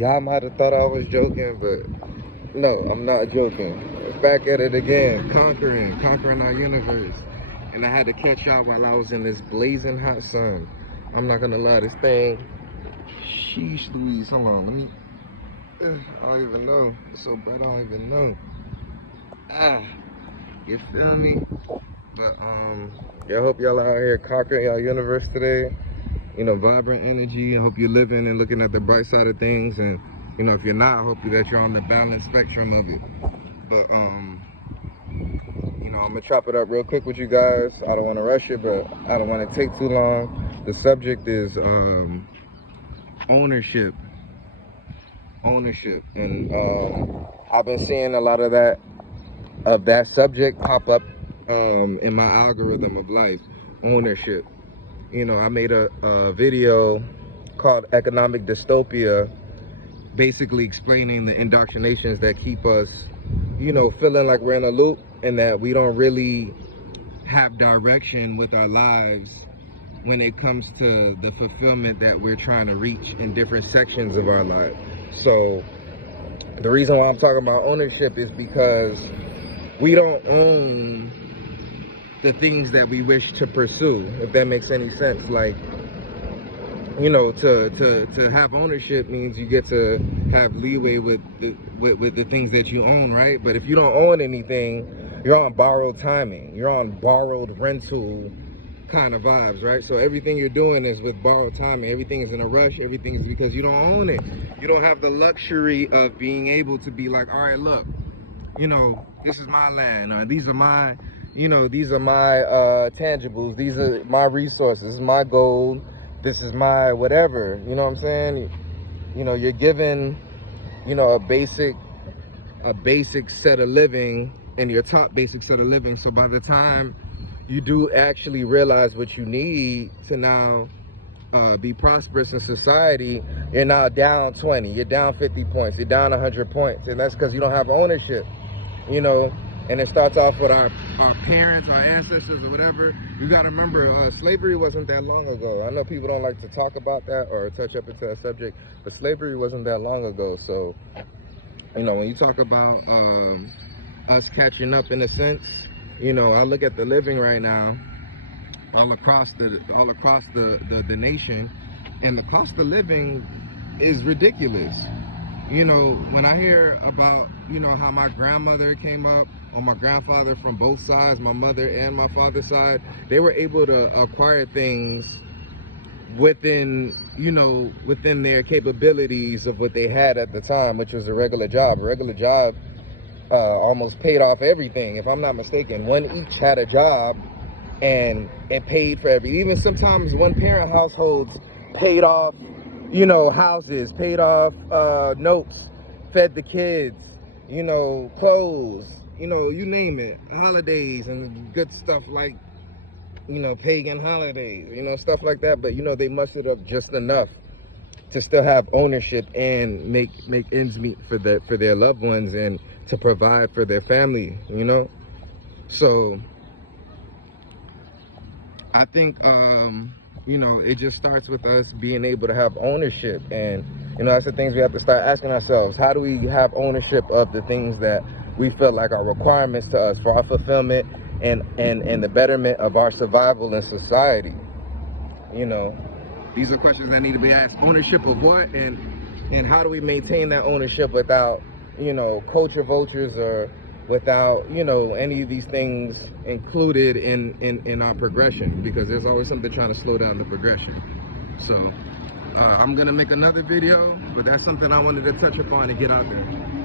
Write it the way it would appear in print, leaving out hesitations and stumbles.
Y'all might have thought I was joking, but no, I'm not joking. Back at it again, conquering our universe. And I had to catch y'all while I was in this blazing hot sun. I'm not gonna lie, this thing, sheesh Louise, hold on, let me, I don't even know. It's so bad, I don't even know. You feel me? But yeah, I hope y'all out here conquering y'all universe today. You know, vibrant energy. I hope you're living and looking at the bright side of things. And you know, if you're not, I hope that you're on the balanced spectrum of it. But you know, I'm gonna chop it up real quick with you guys. I don't want to rush it, but I don't want to take too long. The subject is ownership. And I've been seeing a lot of that subject pop up in my algorithm of life. Ownership. You know, I made a video called Economic Dystopia, basically explaining the indoctrinations that keep us, you know, feeling like we're in a loop and that we don't really have direction with our lives when it comes to the fulfillment that we're trying to reach in different sections of our life. So the reason why I'm talking about ownership is because we don't own the things that we wish to pursue, if that makes any sense. Like, you know, to have ownership means you get to have leeway with the things that you own, right? But if you don't own anything, you're on borrowed timing. You're on borrowed rental kind of vibes, right? So everything you're doing is with borrowed timing. Everything is in a rush. Everything is because you don't own it. You don't have the luxury of being able to be like, all right, look, you know, this is my land, or these are my, you know, these are my tangibles, these are my resources, this is my gold, this is my whatever, you know what I'm saying? You know, you're given, you know, a basic set of living, and your top basic set of living. So by the time you do actually realize what you need to now be prosperous in society, you're now down 20, you're down 50 points, you're down 100 points, and that's because you don't have ownership, you know. And it starts off with our parents, our ancestors, or whatever. You got to remember, slavery wasn't that long ago. I know people don't like to talk about that or touch up into that subject, but slavery wasn't that long ago. So, you know, when you talk about us catching up in a sense, you know, I look at the living right now, all across the nation, and the cost of living is ridiculous. You know, when I hear about, you know, how my grandmother came up, or my grandfather from both sides, my mother and my father's side, they were able to acquire things within, you know, within their capabilities of what they had at the time, which was a regular job. A regular job almost paid off everything, if I'm not mistaken. One each had a job, and it paid for even sometimes one parent households paid off, you know, houses, paid off notes, fed the kids, you know, clothes, you know, you name it, holidays and good stuff like, you know, pagan holidays, you know, stuff like that. But, you know, they mustered up just enough to still have ownership and make ends meet for their loved ones and to provide for their family, you know. So I think, you know, it just starts with us being able to have ownership. And, you know, that's the things we have to start asking ourselves. How do we have ownership of the things that we feel like are requirements to us for our fulfillment and the betterment of our survival in society? You know, these are questions that need to be asked. Ownership of what, and how do we maintain that ownership without, you know, culture vultures, or without, you know, any of these things included in our progression, because there's always something trying to slow down the progression. So I'm gonna make another video, but that's something I wanted to touch upon and get out there.